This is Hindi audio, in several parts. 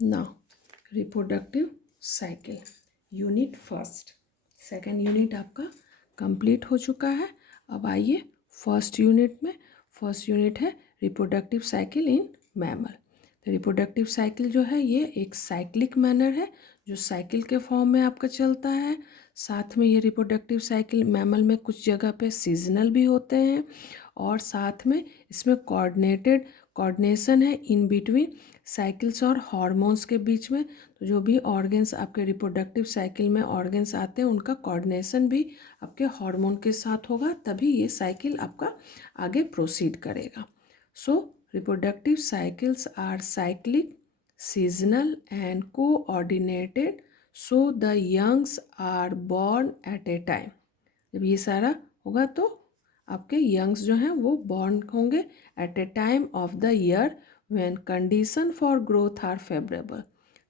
Now reproductive cycle unit first, second unit आपका कंप्लीट हो चुका है। अब आइए फर्स्ट यूनिट में। फर्स्ट यूनिट है रिप्रोडक्टिव साइकिल इन मैमल। तो रिप्रोडक्टिव साइकिल जो है ये एक साइक्लिक मैनर है जो साइकिल के फॉर्म में आपका चलता है। साथ में ये रिप्रोडक्टिव साइकिल मैमल में कुछ जगह पे सीजनल भी होते हैं और साथ में इसमें कोऑर्डिनेशन है इन बिटवीन साइकिल्स और हार्मोन्स के बीच में। तो जो भी ऑर्गन्स आपके रिप्रोडक्टिव साइकिल में ऑर्गन्स आते हैं उनका कोऑर्डिनेशन भी आपके हार्मोन के साथ होगा, तभी ये साइकिल आपका आगे प्रोसीड करेगा। So reproductive cycles are cyclic, seasonal and coordinated, so the youngs are born at a time. जब ये सारा होगा तो आपके यंग्स जो हैं वो बॉर्न होंगे at a time of the year when condition for growth are favourable.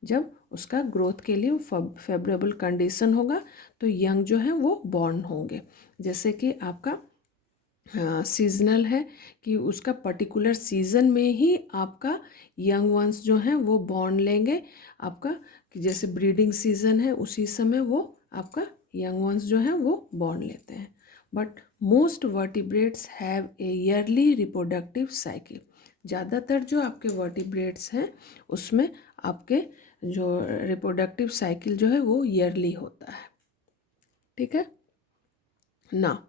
जब उसका ग्रोथ के लिए फेवरेबल कंडीशन होगा तो यंग जो है वो बॉर्न होंगे। जैसे कि आपका सीजनल है कि उसका पर्टिकुलर सीज़न में ही आपका यंग वंस जो हैं वो बॉर्न लेंगे आपका, कि जैसे ब्रीडिंग सीजन है उसी समय वो आपका यंग वंस जो हैं वो बॉर्न लेते हैं। But most vertebrates have a yearly reproductive cycle. ज़्यादातर जो आपके वर्टिब्रेट्स हैं उसमें आपके जो रिप्रोडक्टिव साइकिल जो है वो ईयरली होता है। ठीक है ना।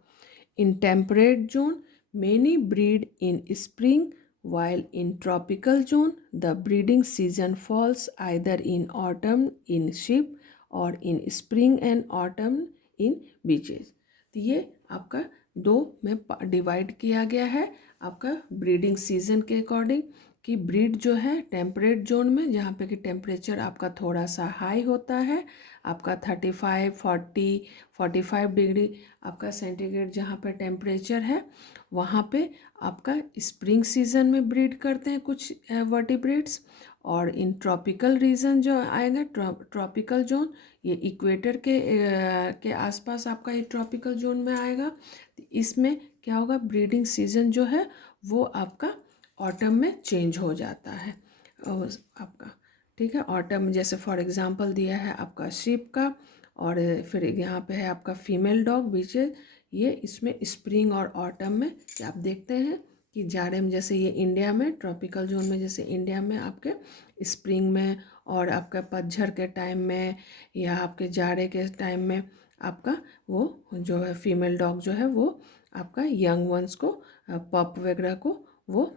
In temperate zone, many breed in spring, while in tropical zone, the breeding season falls either in autumn in sheep or in spring and autumn in beaches. तो ये आपका दो में डिवाइड किया गया है आपका ब्रीडिंग सीजन के अकॉर्डिंग, कि ब्रीड जो है टेम्परेट जोन में जहाँ पे कि टेम्परेचर आपका थोड़ा सा हाई होता है, आपका 35, 40, 45 डिग्री आपका सेंटीग्रेड जहाँ पे टेम्परेचर है, वहाँ पे आपका स्प्रिंग सीजन में ब्रीड करते हैं कुछ वर्टिब्रेट्स। और इन ट्रॉपिकल रीजन जो आएगा, ट्रॉपिकल जोन, ये इक्वेटर के आसपास आपका ये ट्रॉपिकल जोन में आएगा। तो इसमें क्या होगा, ब्रीडिंग सीजन जो है वो आपका ऑटम में चेंज हो जाता है आपका। ठीक है, ऑटम जैसे फॉर एग्जांपल दिया है आपका शीप का, और फिर यहाँ पे है आपका फीमेल डॉग बीचेस। ये इसमें स्प्रिंग और ऑटम में आप देखते हैं कि जाड़े में, जैसे ये इंडिया में ट्रॉपिकल जोन में, जैसे इंडिया में आपके स्प्रिंग में और आपका पतझड़ के टाइम में या आपके जाड़े के टाइम में आपका वो जो है फीमेल डॉग जो है वो आपका यंग वंस को, पप वगैरह को वो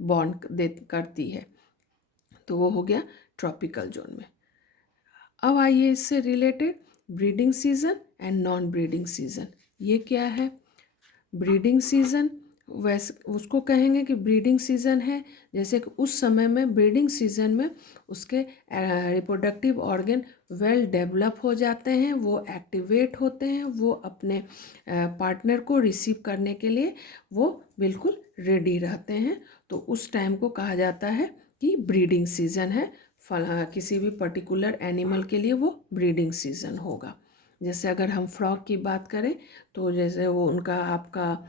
बॉर्न दे करती है। तो वो हो गया ट्रॉपिकल जोन में। अब आइए इससे related breeding season and non breeding season. ये क्या है? ब्रीडिंग सीजन वैसे उसको कहेंगे कि ब्रीडिंग सीजन है जैसे कि उस समय में ब्रीडिंग सीजन में उसके रिप्रोडक्टिव ऑर्गन वेल डेवलप हो जाते हैं, वो एक्टिवेट होते हैं, वो अपने पार्टनर को रिसीव करने के लिए वो बिल्कुल रेडी रहते हैं। तो उस टाइम को कहा जाता है कि ब्रीडिंग सीजन है। किसी भी पर्टिकुलर एनिमल के लिए वो ब्रीडिंग सीजन होगा। जैसे अगर हम फ्रॉग की बात करें तो जैसे वो उनका आपका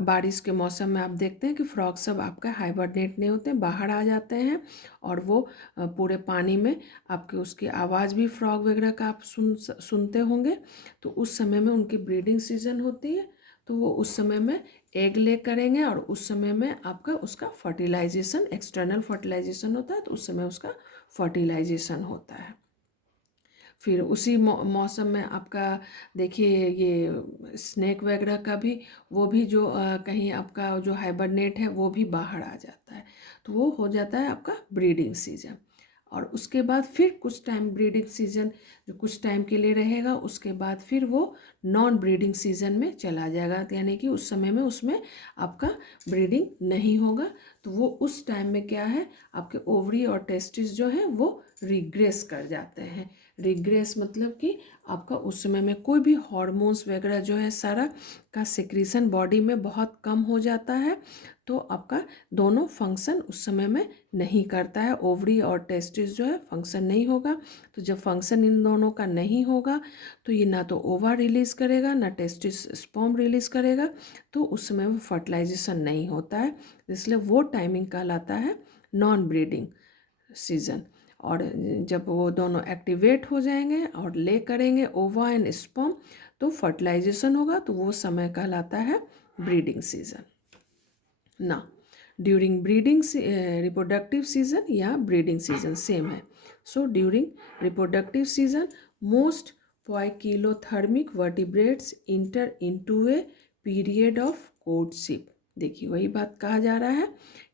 बारिश के मौसम में आप देखते हैं कि फ्रॉग सब आपका हाइबरनेट नहीं होते हैं, बाहर आ जाते हैं, और वो पूरे पानी में आपके उसकी आवाज़ भी फ्रॉग वगैरह का आप सुनते होंगे। तो उस समय में उनकी ब्रीडिंग सीजन होती है, तो वो उस समय में एग ले करेंगे और उस समय में आपका उसका फर्टिलाइजेशन, एक्सटर्नल फर्टिलाइजेशन होता है, तो उस समय उसका फर्टिलाइजेशन होता है। फिर उसी मौसम में आपका देखिए ये स्नेक वगैरह का भी, वो भी जो कहीं आपका जो हाइबरनेट है वो भी बाहर आ जाता है, तो वो हो जाता है आपका ब्रीडिंग सीजन। और उसके बाद फिर कुछ टाइम ब्रीडिंग सीजन जो कुछ टाइम के लिए रहेगा, उसके बाद फिर वो नॉन ब्रीडिंग सीजन में चला जाएगा, यानी कि उस समय में उसमें आपका ब्रीडिंग नहीं होगा। तो वो उस टाइम में क्या है, आपके ओवरी और टेस्टिस जो हैं वो रिग्रेस कर जाते हैं। रिग्रेस मतलब कि आपका उस समय में कोई भी हार्मोन्स वगैरह जो है सारा का सिक्रीशन बॉडी में बहुत कम हो जाता है, तो आपका दोनों फंक्शन उस समय में नहीं करता है। ओवरी और टेस्टिस जो है फंक्शन नहीं होगा। तो जब फंक्शन इन दोनों का नहीं होगा तो ये ना तो ओवा रिलीज़ करेगा ना टेस्टिस स्पर्म रिलीज़ करेगा, तो उस समय वो फर्टिलाइजेशन नहीं होता है। इसलिए वो टाइमिंग कहलाता है नॉन ब्रीडिंग सीजन। और जब वो दोनों एक्टिवेट हो जाएंगे और ले करेंगे ओवा एंड स्पर्म, तो फर्टिलाइजेशन होगा, तो वो समय कहलाता है ब्रीडिंग सीजन। ना ड्यूरिंग ब्रीडिंग रिप्रोडक्टिव सीजन या ब्रीडिंग सीजन सेम है। So during reproductive season most poikilothermic vertebrates enter into a period of courtship। देखिए वही बात कहा जा रहा है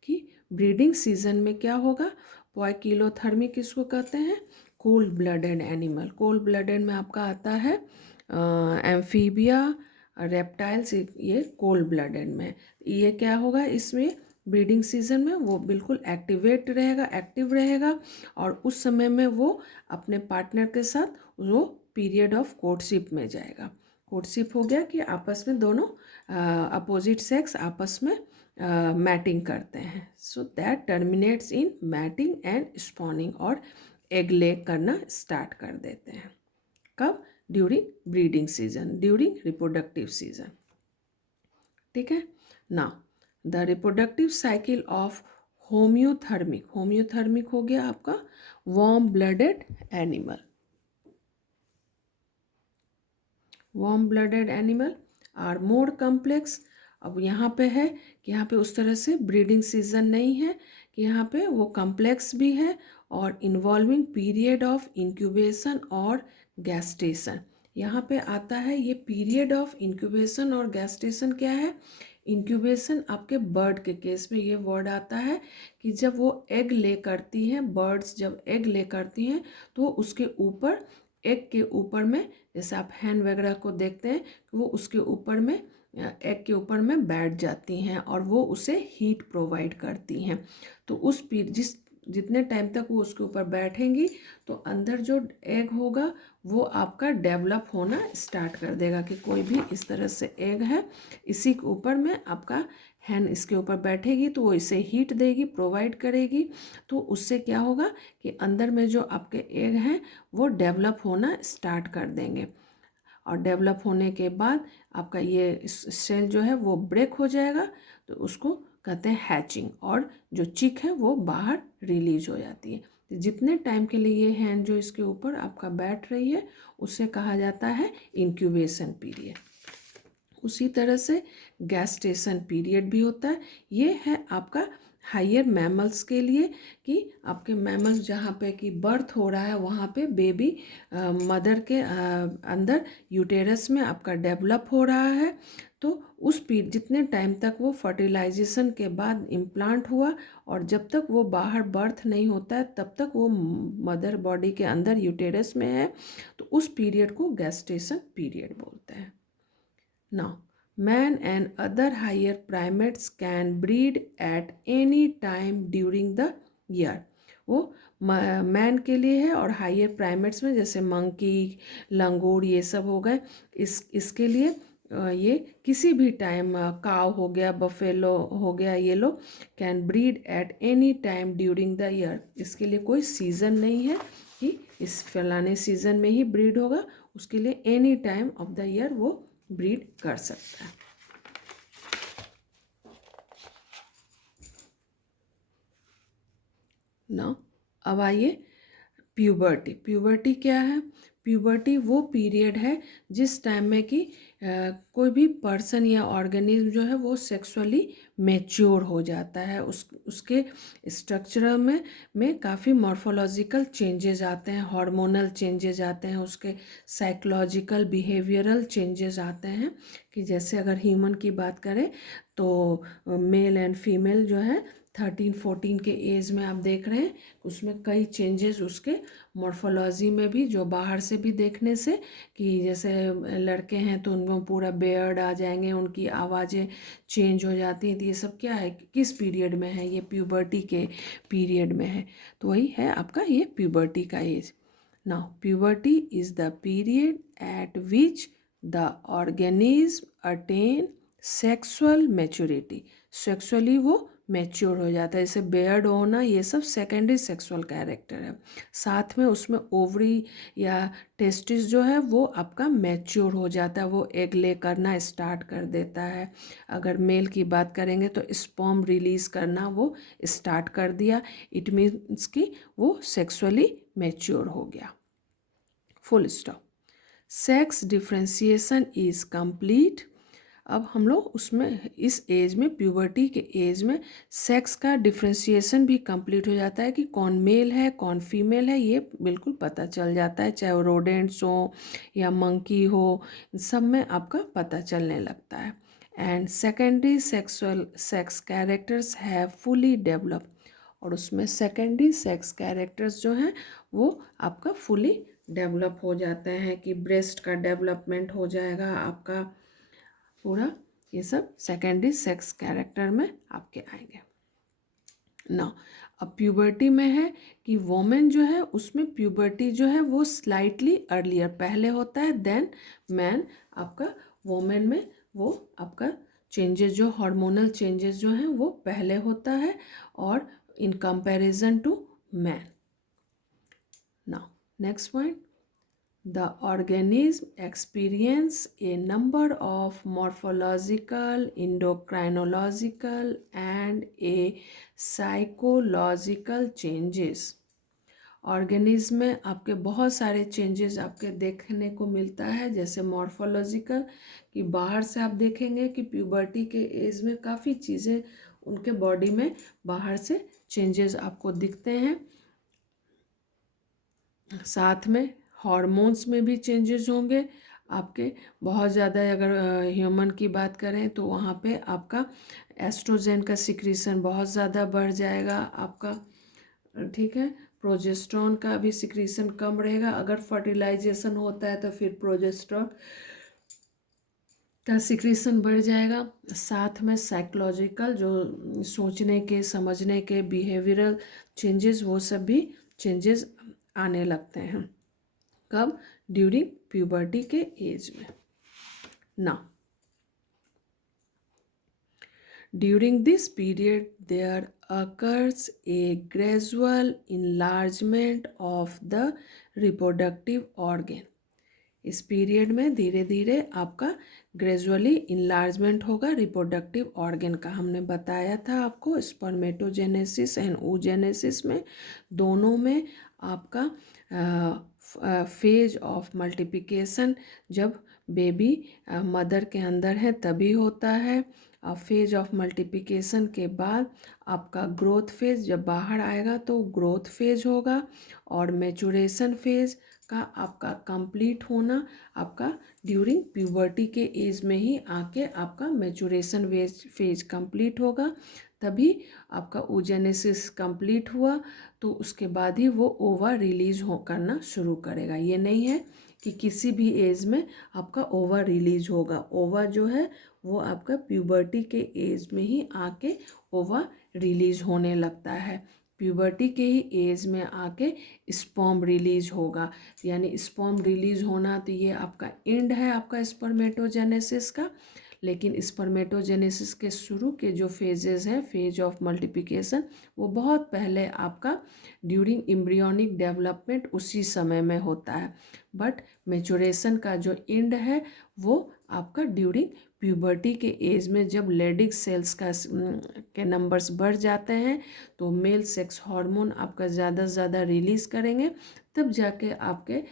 कि ब्रीडिंग सीजन में क्या होगा। poikilothermic किसको कहते हैं? Cold blooded animal. Cold blooded में आपका आता है एम्फीबिया, रेप्टाइल्स, ये कोल्ड ब्लडेड में। ये क्या होगा इसमें ब्रीडिंग सीजन में? वो बिल्कुल एक्टिवेट रहेगा, एक्टिव रहेगा, और उस समय में वो अपने पार्टनर के साथ वो पीरियड ऑफ कोर्टशिप में जाएगा। कोर्टशिप हो गया कि आपस में दोनों अपोजिट सेक्स आपस में मैटिंग करते हैं। So that terminates in mating and spawning, और एग ले करना स्टार्ट कर देते हैं। कब? During breeding season, during reproductive season. ठीक है ना। The reproductive cycle of homeothermic, homeothermic हो गया आपका warm blooded animal. Warm blooded animal are more complex. अब यहाँ पे है कि यहाँ पे उस तरह से ब्रीडिंग सीजन नहीं है, कि यहाँ पे वो कम्प्लेक्स भी है और इन्वॉल्विंग पीरियड ऑफ इंक्यूबेशन और गैस्टेशन। यहाँ पे आता है ये पीरियड ऑफ इंक्यूबेशन और गैस्टेशन। क्या है इंक्यूबेशन? आपके बर्ड के केस में ये वर्ड आता है कि जब वो एग ले करती हैं, बर्ड्स जब एग ले करती हैं तो उसके ऊपर, एग के ऊपर में, जैसे आप हैन वगैरह को देखते हैं वो उसके ऊपर में, एग के ऊपर में बैठ जाती हैं और वो उसे हीट प्रोवाइड करती हैं। तो उस जितने टाइम तक वो उसके ऊपर बैठेंगी तो अंदर जो एग होगा वो आपका डेवलप होना स्टार्ट कर देगा, कि कोई भी इस तरह से एग है, इसी के ऊपर में आपका हैन इसके ऊपर बैठेगी तो वो इसे हीट देगी, प्रोवाइड करेगी। तो उससे क्या होगा कि अंदर में जो आपके एग हैं वो डेवलप होना स्टार्ट कर देंगे, और डेवलप होने के बाद आपका ये सेल जो है वो ब्रेक हो जाएगा, तो उसको कहते हैं हैचिंग, और जो चिक है वो बाहर रिलीज हो जाती है। तो जितने टाइम के लिए ये हैन जो इसके ऊपर आपका बैठ रही है उसे कहा जाता है इंक्यूबेशन पीरियड। उसी तरह से गैस्टेशन पीरियड भी होता है। ये है आपका हायर मैमल्स के लिए, कि आपके मैमल्स जहाँ पे कि बर्थ हो रहा है वहाँ पे बेबी मदर के अंदर यूटेरस में आपका डेवलप हो रहा है। तो उस जितने टाइम तक वो फर्टिलाइजेशन के बाद इम्प्लांट हुआ और जब तक वो बाहर बर्थ नहीं होता है तब तक वो मदर बॉडी के अंदर यूटेरस में है, तो उस पीरियड को गैस्टेशन पीरियड बोलते हैं। Now, man and other higher primates can breed at any time during the year। वो मैन के लिए है, और हायर प्राइमेट्स में जैसे मंकी, लंगूर, ये सब हो गए, इसके लिए ये किसी भी टाइम, काव हो गया, बफेलो हो गया, ये लोग can breed at any time during the year. इसके लिए कोई सीज़न नहीं है कि इस फलाने सीज़न में ही ब्रीड होगा, उसके लिए any time of the year वो ब्रीड कर सकता है ना। अब आइए प्यूबर्टी। प्यूबर्टी क्या है? प्यूबर्टी वो पीरियड है जिस टाइम में कि कोई भी पर्सन या ऑर्गेनिज्म जो है वो सेक्सुअली मैच्योर हो जाता है। उसके स्ट्रक्चर में काफ़ी मॉर्फोलॉजिकल चेंजेस आते हैं, हार्मोनल चेंजेस आते हैं, उसके साइकोलॉजिकल बिहेवियरल चेंजेस आते हैं। कि जैसे अगर ह्यूमन की बात करें तो मेल एंड फीमेल जो है 13-14 के एज में आप देख रहे हैं उसमें कई चेंजेस उसके मॉर्फोलॉजी में भी, जो बाहर से भी देखने से, कि जैसे लड़के हैं तो उनको पूरा बेयर्ड आ जाएंगे, उनकी आवाज़ें चेंज हो जाती हैं। तो ये सब क्या है, किस पीरियड में है? ये प्यूबर्टी के पीरियड में है। तो वही है आपका ये प्यूबर्टी का as Now puberty is the period at which the organism attain sexual maturity. Sexually वो मैच्योर हो जाता है, जैसे बेयर्ड होना, ये सब सेकेंडरी सेक्सुअल कैरेक्टर है। साथ में उसमें ओवरी या टेस्टिस जो है वो आपका मैच्योर हो जाता है, वो एग ले करना स्टार्ट कर देता है। अगर मेल की बात करेंगे तो स्पर्म रिलीज करना वो स्टार्ट कर दिया, इट मीन्स कि वो सेक्सुअली मैच्योर हो गया। Full stop. Sex differentiation is complete. अब हम लोग उसमें इस एज में, प्यूबर्टी के एज में, सेक्स का डिफ्रेंसिएशन भी कंप्लीट हो जाता है कि कौन मेल है कौन फीमेल है, ये बिल्कुल पता चल जाता है। चाहे वो रोडेंट्स हो या मंकी हो, सब में आपका पता चलने लगता है। And secondary sexual sex characters have fully develop. और उसमें सेकेंडरी सेक्स कैरेक्टर्स जो हैं वो आपका फुली डेवलप हो जाते हैं कि ब्रेस्ट का डेवलपमेंट हो जाएगा आपका पूरा, ये सब सेकेंडरी सेक्स कैरेक्टर में आपके आएंगे ना। अब प्यूबर्टी में है कि वोमेन जो है उसमें प्यूबर्टी जो है वो स्लाइटली अर्लियर पहले होता है देन मैन। आपका वोमेन में वो आपका चेंजेस जो हार्मोनल चेंजेस जो हैं वो पहले होता है और in comparison to man. Now next point, the organism experience a number of morphological, endocrinological and a psychological changes। Organism में आपके बहुत सारे चेंजेस आपके देखने को मिलता है, जैसे मॉर्फोलॉजिकल कि बाहर से आप देखेंगे कि प्यूबर्टी के एज में काफ़ी चीज़ें उनके बॉडी में बाहर से चेंजेस आपको दिखते हैं। साथ में हॉर्मोन्स में भी चेंजेस होंगे आपके बहुत ज़्यादा। अगर ह्यूमन की बात करें तो वहाँ पे आपका एस्ट्रोजन का सिक्रीशन बहुत ज़्यादा बढ़ जाएगा आपका, ठीक है। प्रोजेस्ट्रॉन का भी सिक्रीशन कम रहेगा। अगर फर्टिलाइजेशन होता है तो फिर प्रोजेस्ट्रॉन का सिक्रीशन बढ़ जाएगा। साथ में साइकोलॉजिकल जो सोचने के समझने के बिहेवियरल चेंजेस, वो सब भी चेंजेस आने लगते हैं। कब? ड्यूरिंग प्यूबर्टी के एज में ना। During this period there occurs a gradual enlargement of the reproductive organ। इस पीरियड में धीरे धीरे आपका ग्रेजुअली इनलार्जमेंट होगा रिप्रोडक्टिव ऑर्गन का। हमने बताया था आपको स्पर्मेटोजेनेसिस एंड oogenesis में, दोनों में आपका फेज ऑफ मल्टीप्लिकेशन जब बेबी मदर के अंदर है तभी होता है। फेज ऑफ मल्टीप्लिकेशन के बाद आपका ग्रोथ फेज, जब बाहर आएगा तो ग्रोथ फेज होगा। और मैचुरेशन फेज का आपका कंप्लीट होना आपका ड्यूरिंग प्यूबर्टी के एज में ही आके आपका मैचुरेशन फेज कंप्लीट होगा। तभी आपका oogenesis कंप्लीट हुआ तो उसके बाद ही वो ओवा रिलीज हो करना शुरू करेगा। ये नहीं है कि किसी भी एज में आपका ओवा रिलीज होगा। ओवा जो है वो आपका प्यूबर्टी के एज में ही आके ओवा रिलीज होने लगता है। प्यूबर्टी के ही एज में आके स्पर्म रिलीज होगा। यानी स्पर्म रिलीज होना तो ये आपका एंड है आपका स्पर्मेटोजेनेसिस का। लेकिन स्पर्मेटोजेनेसिस के शुरू के जो फेजेस हैं, फेज ऑफ मल्टीप्लिकेशन, वो बहुत पहले आपका ड्यूरिंग एम्ब्रियोनिक डेवलपमेंट उसी समय में होता है। बट मैचुरेशन का जो एंड है वो आपका ड्यूरिंग प्यूबर्टी के एज में, जब लेडिक सेल्स का के नंबर्स बढ़ जाते हैं तो मेल सेक्स हार्मोन आपका ज़्यादा से ज़्यादा रिलीज़ करेंगे, तब जाके आपके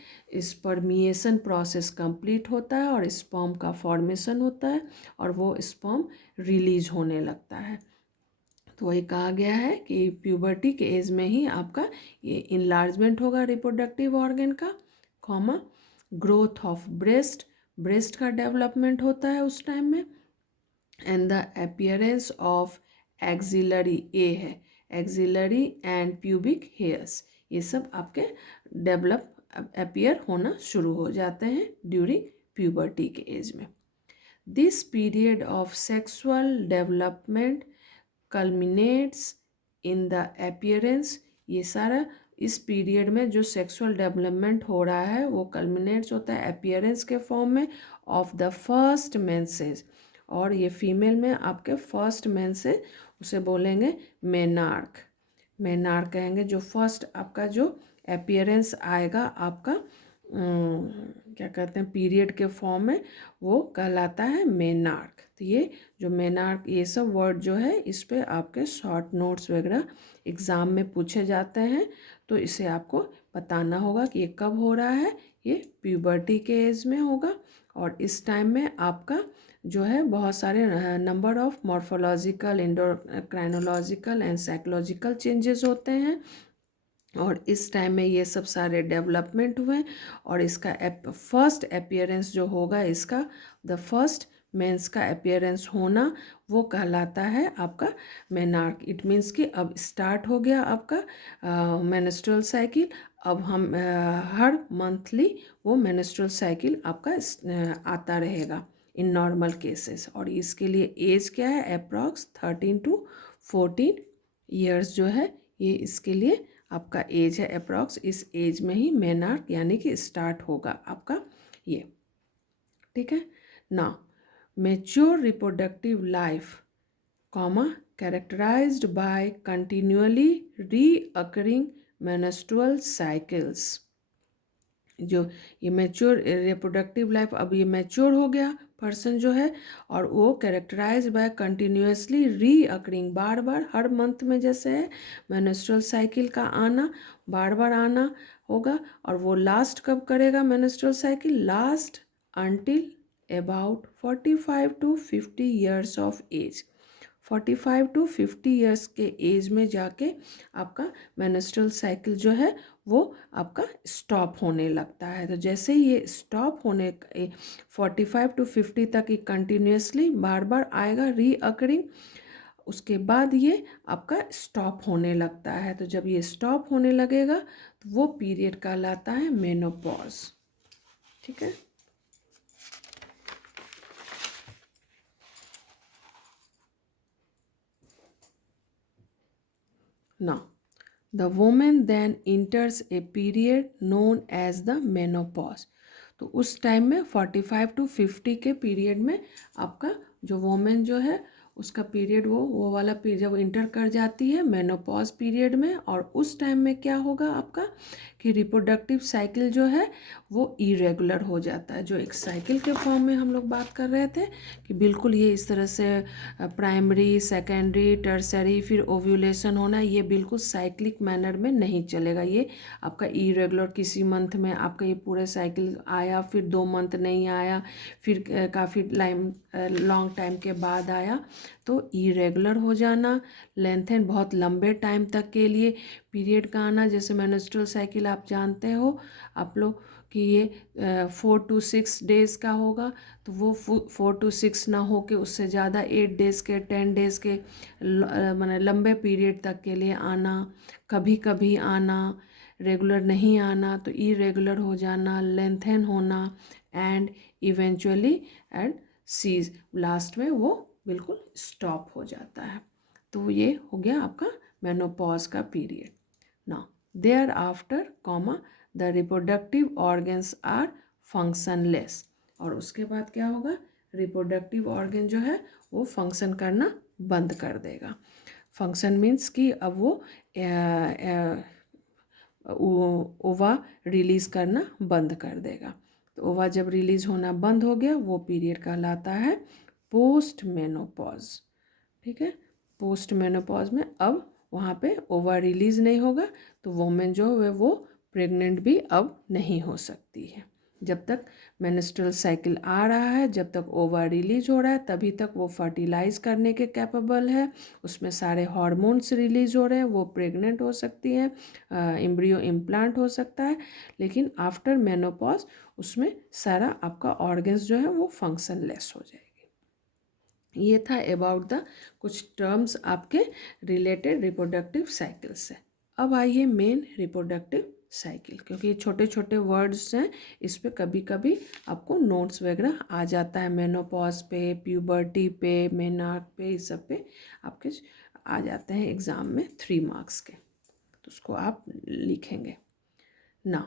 स्पर्मिएशन प्रोसेस कंप्लीट होता है और स्पर्म का फॉर्मेशन होता है और वो स्पर्म रिलीज होने लगता है। तो वही कहा गया है कि प्यूबर्टी के एज में ही आपका ये इनलार्जमेंट होगा रिप्रोडक्टिव ऑर्गन का, comma growth of breast, breast का डेवलपमेंट होता है उस टाइम में। And the appearance of axillary, a है एक्सिलरी एंड प्यूबिक हेयर्स, ये सब आपके डेवलप अपीयर होना शुरू हो जाते हैं ड्यूरिंग प्यूबर्टी के एज में। This period of sexual development कल्मिनेट्स in the appearance, ये सारा इस पीरियड में जो सेक्सुअल डेवलपमेंट हो रहा है वो कल्मिनेट्स होता है अपीयरेंस के फॉर्म में ऑफ द फर्स्ट मेंसेस, और ये फीमेल में आपके फर्स्ट मेंसेस उसे बोलेंगे मेनार्क। मेनार्क कहेंगे जो फर्स्ट आपका जो अपीयरेंस आएगा आपका क्या कहते हैं पीरियड के फॉर्म में, वो कहलाता है मेनार्क। तो ये जो मेनार्क, ये सब वर्ड जो है इस पे आपके शॉर्ट नोट्स वगैरह एग्ज़ाम में पूछे जाते हैं, तो इसे आपको बताना होगा कि ये कब हो रहा है। ये प्यूबर्टी के एज में होगा, और इस टाइम में आपका जो है बहुत सारे number of morphological, endocrinological and psychological changes होते हैं, और इस टाइम में ये सब सारे डेवलपमेंट हुए, और इसका फर्स्ट अपीयरेंस जो होगा इसका, द फर्स्ट मेंस का अपीयरेंस होना, वो कहलाता है आपका मेनार्क। इट मीन्स कि अब स्टार्ट हो गया आपका मेंस्ट्रुअल साइकिल। अब हम हर मंथली वो मेंस्ट्रुअल साइकिल आपका आता रहेगा इन नॉर्मल केसेस, और इसके लिए एज क्या है, अप्रॉक्स 13 to 14 ईयर्स जो है ये इसके लिए आपका एज है अप्रॉक्स। इस एज में ही मेनार्क यानी कि स्टार्ट होगा आपका ये, ठीक है ना। Mature reproductive life comma characterised by continually recurring menstrual cycles. जो ये मैच्योर रिप्रोडक्टिव लाइफ, अब ये मैच्योर हो गया पर्सन जो है, और वो कैरेक्टराइज बाय कंटिन्यूसली रीअकरिंग, बार बार हर मंथ में जैसे है मेंस्ट्रुअल साइकिल का आना, बार बार आना होगा। और वो लास्ट कब करेगा menstrual cycle, last until about 45 to 50 years of age. 45 to 50 years के एज में जाके आपका मेंस्ट्रुअल साइकिल जो है वो आपका स्टॉप होने लगता है। तो जैसे ही ये स्टॉप होने 45 to 50 तक ये कंटिन्यूसली बार बार आएगा रीअकरिंग, उसके बाद ये आपका स्टॉप होने लगता है। तो जब ये स्टॉप होने लगेगा तो वो पीरियड कहलाता है मेनोपॉज, ठीक है। Now, the woman then enters a period known as the menopause. तो उस टाइम में 45 to 50 के पीरियड में आपका जो वोमेन जो है उसका पीरियड वो वाला पीरियड जब इंटर कर जाती है मेनोपॉज पीरियड में, और उस टाइम में क्या होगा आपका कि रिप्रोडक्टिव साइकिल जो है वो इरेगुलर हो जाता है। जो एक साइकिल के फॉर्म में हम लोग बात कर रहे थे कि बिल्कुल ये इस तरह से प्राइमरी, सेकेंडरी, टर्सरी, फिर ओव्यूलेशन होना, ये बिल्कुल साइक्लिक मैनर में नहीं चलेगा। ये आपका इरेगुलर, किसी मंथ में आपका ये पूरे साइकिल आया, फिर 2 मंथ नहीं आया, फिर काफ़ी लॉन्ग टाइम के बाद आया, तो इरेगुलर हो जाना, लेंथन बहुत लंबे टाइम तक के लिए पीरियड का आना। जैसे मेंस्ट्रुअल साइकिल आप जानते हो आप लोग कि ये 4 to 6 डेज़ का होगा, तो वो 4 to 6 ना हो के उससे ज़्यादा 8 डेज़ के, 10 डेज़ के माने लंबे पीरियड तक के लिए आना, कभी कभी आना, रेगुलर नहीं आना, तो इरेगुलर हो जाना, लेंथन होना, and eventually at cease, last में वो बिल्कुल स्टॉप हो जाता है। तो ये हो गया आपका मेनोपॉज का period. Now thereafter comma the reproductive organs are functionless, और उसके बाद क्या होगा, रिप्रोडक्टिव ऑर्गन जो है वो फंक्शन करना बंद कर देगा। फंक्शन मीन्स कि अब वो ओवा रिलीज़ करना बंद कर देगा। तो ओवा जब रिलीज़ होना बंद हो गया वो पीरियड कहलाता है पोस्ट मेनोपॉज, ठीक है। पोस्ट मेनोपॉज में अब वहाँ पे ओवा रिलीज़ नहीं होगा, तो वोमेन जो है वो प्रेग्नेंट भी अब नहीं हो सकती है। जब तक मेंस्ट्रुअल साइकिल आ रहा है, जब तक ओवा रिलीज हो रहा है, तभी तक वो फर्टिलाइज करने के कैपेबल है, उसमें सारे हार्मोन्स रिलीज हो रहे हैं, वो प्रेग्नेंट हो सकती है, एम्ब्रियो इम्प्लांट हो सकता है। लेकिन आफ्टर मेनोपॉज उसमें सारा आपका ऑर्गन्स जो है वो फंक्शनलेस हो जाएगी। ये था अबाउट द कुछ टर्म्स आपके रिलेटेड रिप्रोडक्टिव साइकिल से। अब आइए मेन रिप्रोडक्टिव साइकिल, क्योंकि ये छोटे छोटे वर्ड्स हैं, इस पे कभी कभी आपको नोट्स वगैरह आ जाता है, मेनोपॉज पे, प्यूबर्टी पे, मेनार्क पे, इस सब पे आपके आ जाते हैं एग्ज़ाम में 3 मार्क्स के। तो उसको आप लिखेंगे। ना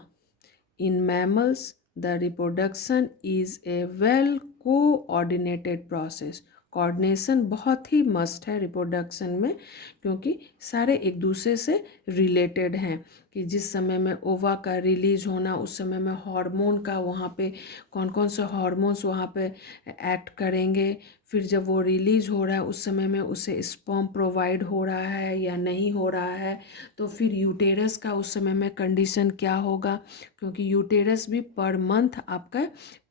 in mammals the reproduction is a well coordinated process. Coordination बहुत ही मस्ट है रिप्रोडक्शन में, क्योंकि सारे एक दूसरे से रिलेटेड हैं कि जिस समय में ओवा का रिलीज होना, उस समय में हार्मोन का वहाँ पे कौन कौन से हार्मोन्स वहाँ पे एक्ट करेंगे, फिर जब वो रिलीज हो रहा है उस समय में उसे स्पर्म प्रोवाइड हो रहा है या नहीं हो रहा है, तो फिर यूटेरस का उस समय में कंडीशन क्या होगा, क्योंकि यूटेरस भी पर मंथ आपका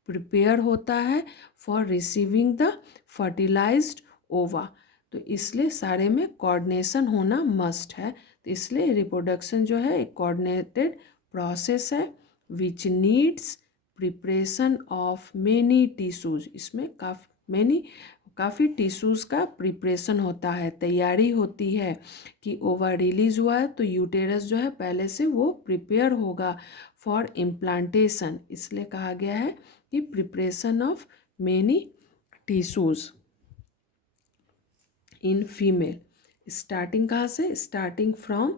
प्रिपेयर होता है फॉर रिसीविंग द फर्टिलाइज्ड ओवा। तो इसलिए सारे में कोऑर्डिनेशन होना मस्ट है। तो इसलिए रिप्रोडक्शन जो है एक कोऑर्डिनेटेड प्रोसेस है which needs preparation of many tissues. इसमें काफ़ी टिश्यूज़ का प्रिपरेशन होता है, तैयारी होती है कि ओवा रिलीज हुआ है तो यूटेरस जो है पहले से वो प्रिपेयर होगा फॉर इम्प्लांटेशन। इसलिए कहा गया है कि preparation of many tissues in female. Starting कहाँ से, starting from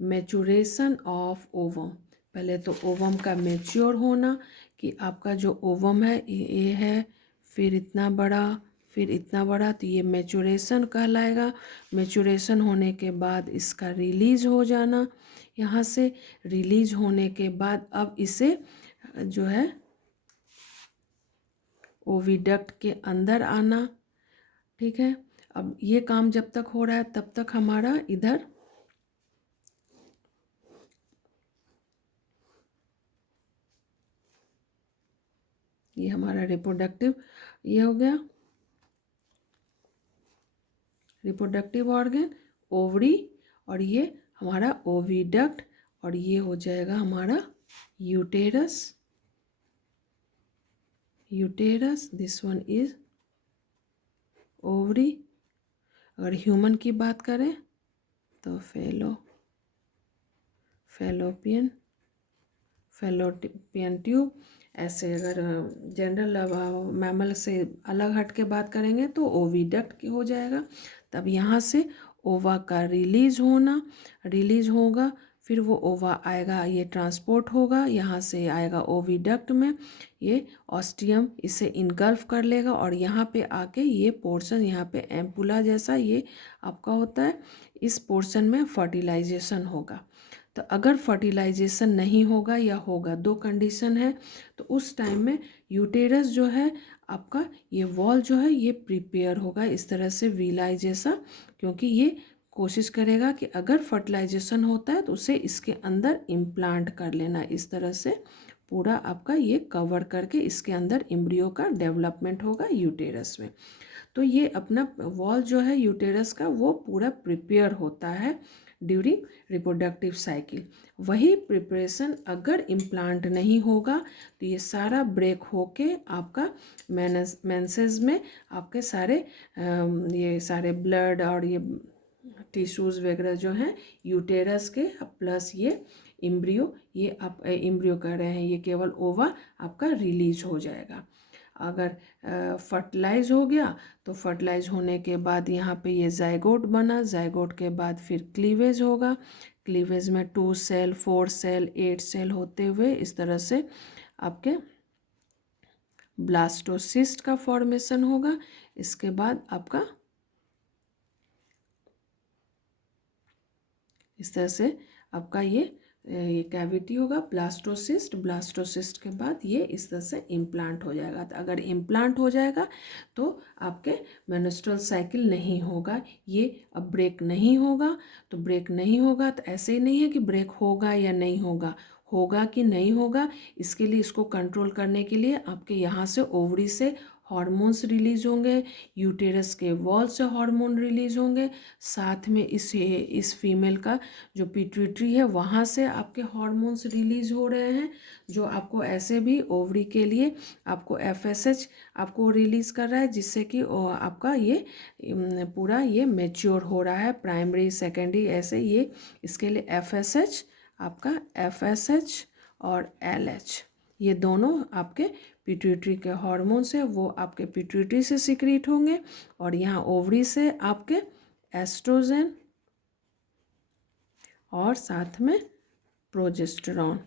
maturation of ovum. पहले तो ओवम का मैच्योर होना कि आपका जो ओवम है ये है, फिर इतना बड़ा, फिर इतना बड़ा, तो ये मैचुरेशन कहलाएगा। मैचुरेशन होने के बाद इसका रिलीज हो जाना, यहाँ से रिलीज होने के बाद अब इसे जो है ओविडक्ट के अंदर आना। ठीक है, अब ये काम जब तक हो रहा है तब तक हमारा इधर ये हमारा रिप्रोडक्टिव ये हो गया, रिप्रोडक्टिव ऑर्गन ओवरी, और ये हमारा ओविडक्ट, और ये हो जाएगा हमारा uterus. Uterus, this one is ovary. अगर ह्यूमन की बात करें तो फैलोपियन ट्यूब। ऐसे अगर जनरल मैमल से अलग हट के बात करेंगे तो ओविडक्ट हो जाएगा। तब यहाँ से ओवा का रिलीज होगा, फिर वो ओवा आएगा, ये ट्रांसपोर्ट होगा, यहाँ से आएगा ओविडक्ट में, ये ऑस्टियम इसे इनगल्फ कर लेगा और यहाँ पे आके ये पोर्शन यहाँ पे एम्पुला जैसा ये आपका होता है, इस पोर्शन में फर्टिलाइजेशन होगा। तो अगर फर्टिलाइजेशन नहीं होगा या होगा, दो कंडीशन है, तो उस टाइम में यूटेरस जो है आपका ये वॉल जो है ये प्रिपेयर होगा इस तरह से वीलाई जैसा, क्योंकि ये कोशिश करेगा कि अगर फर्टिलाइजेशन होता है तो उसे इसके अंदर इम्प्लांट कर लेना। इस तरह से पूरा आपका ये कवर करके इसके अंदर एम्ब्रियो का डेवलपमेंट होगा यूटेरस में। तो ये अपना वॉल जो है यूटेरस का वो पूरा प्रिपेयर होता है ड्यूरिंग रिप्रोडक्टिव साइकिल। वही प्रिपरेशन अगर इम्प्लांट नहीं होगा तो ये सारा ब्रेक होके आपका मेंसेस में आपके ये सारे ब्लड और ये टिश्यूज़ वगैरह जो हैं यूटेरस के प्लस ये एम्ब्रियो, ये आप एम्ब्रियो कह रहे हैं, ये केवल ओवा आपका रिलीज हो जाएगा। अगर फर्टिलाइज हो गया तो फर्टिलाइज होने के बाद यहाँ पे ये जाइगोट बना, जाइगोट के बाद फिर क्लीवेज होगा, क्लीवेज में 2 सेल 4 सेल 8 सेल होते हुए इस तरह से आपके ब्लास्टोसिस्ट का फॉर्मेशन होगा। इसके बाद आपका इस तरह से आपका ये कैविटी होगा, ब्लास्टोसिस्ट के बाद ये इस तरह से इम्प्लांट हो जाएगा। तो अगर इम्प्लांट हो जाएगा तो आपके मेंस्ट्रुअल साइकिल नहीं होगा, ये अब ब्रेक नहीं होगा। तो ब्रेक नहीं होगा तो ऐसे ही नहीं है कि ब्रेक होगा या नहीं होगा, होगा कि नहीं होगा, इसके लिए इसको कंट्रोल करने के लिए आपके यहाँ से ओवरी से हार्मोन्स रिलीज होंगे, यूटेरस के वॉल से हार्मोन रिलीज होंगे, साथ में इस फीमेल का जो पिट्यूटरी है वहाँ से आपके हार्मोन्स रिलीज हो रहे हैं, जो आपको ऐसे भी ओवरी के लिए आपको FSH आपको रिलीज कर रहा है, जिससे कि आपका ये पूरा ये मैच्योर हो रहा है, प्राइमरी सेकेंडरी ऐसे ये इसके लिए FSH और LH ये दोनों आपके पिट्यूटरी के हार्मोन्स है, वो आपके पिट्यूटरी से सिक्रीट होंगे, और यहाँ ओवरी से आपके एस्ट्रोजन और साथ में प्रोजेस्टेरॉन।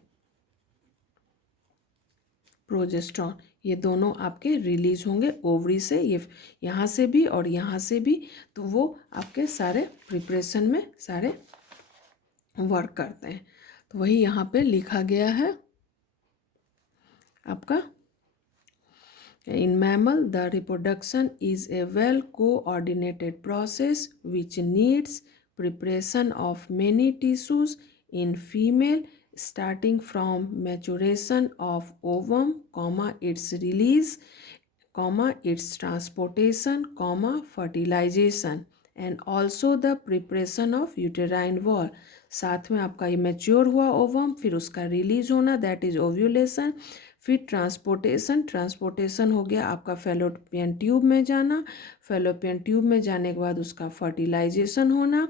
ये दोनों आपके रिलीज होंगे ओवरी से, ये यहाँ से भी और यहाँ से भी, तो वो आपके सारे प्रिपरेशन में सारे वर्क करते हैं। तो वही यहाँ पे लिखा गया है आपका। In mammal, the reproduction is a well-coordinated process which needs preparation of many tissues. In female, starting from maturation of ovum, its release, its transportation, fertilization, and also the preparation of uterine wall. साथ में आपका ये मैच्योर हुआ ओवम, फिर उसका रिलीज होना, दैट इज ओव्यूलेशन, फिर ट्रांसपोर्टेशन हो गया आपका फैलोपियन ट्यूब में जाना, फैलोपियन ट्यूब में जाने के बाद उसका फर्टिलाइजेशन होना,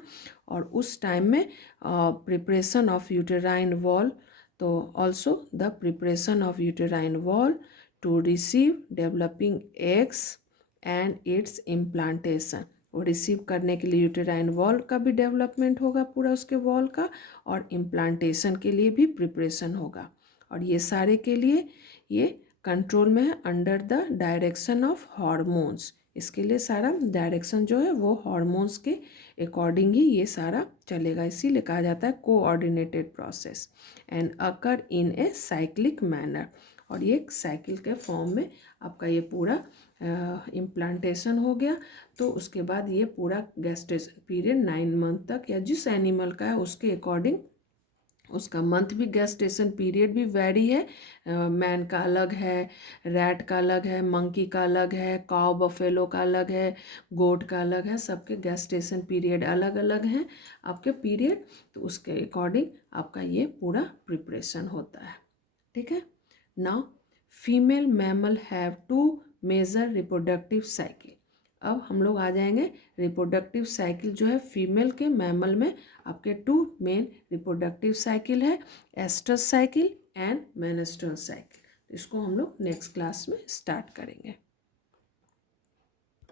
और उस टाइम में प्रिपरेशन ऑफ यूटेराइन वॉल। तो also the preparation of uterine wall to receive developing eggs and its implantation. वो रिसीव करने के लिए यूटेराइन वॉल का भी डेवलपमेंट होगा पूरा उसके वॉल का, और इम्प्लांटेशन के लिए भी प्रिपरेशन होगा। और ये सारे के लिए ये कंट्रोल में है under the direction of hormones. इसके लिए सारा डायरेक्शन जो है वो हार्मोन्स के अकॉर्डिंग ही ये सारा चलेगा, इसीलिए कहा जाता है coordinated process and occur in a cyclic manner. और ये साइकिल के फॉर्म में आपका ये पूरा इम्प्लांटेशन हो गया। तो उसके बाद ये पूरा गेस्टेशन पीरियड 9 मंथ तक, या जिस एनिमल का है उसके अकॉर्डिंग उसका मंथ भी गेस्टेशन पीरियड भी वैरी है। मैन का अलग है, रैट का अलग है, मंकी का अलग है, काउ बफेलो का अलग है, गोट का अलग है, सबके गेस्टेशन पीरियड अलग अलग हैं आपके पीरियड। तो उसके अकॉर्डिंग आपका ये पूरा प्रिपरेशन होता है। ठीक है। Now female mammal have two major reproductive cycle. अब हम लोग आ जाएंगे रिप्रोडक्टिव साइकिल जो है फीमेल के मैमल में आपके 2 मेन रिप्रोडक्टिव साइकिल है, एस्ट्रस साइकिल एंड मेनस्ट्रुअल साइकिल। इसको हम लोग नेक्स्ट क्लास में स्टार्ट करेंगे।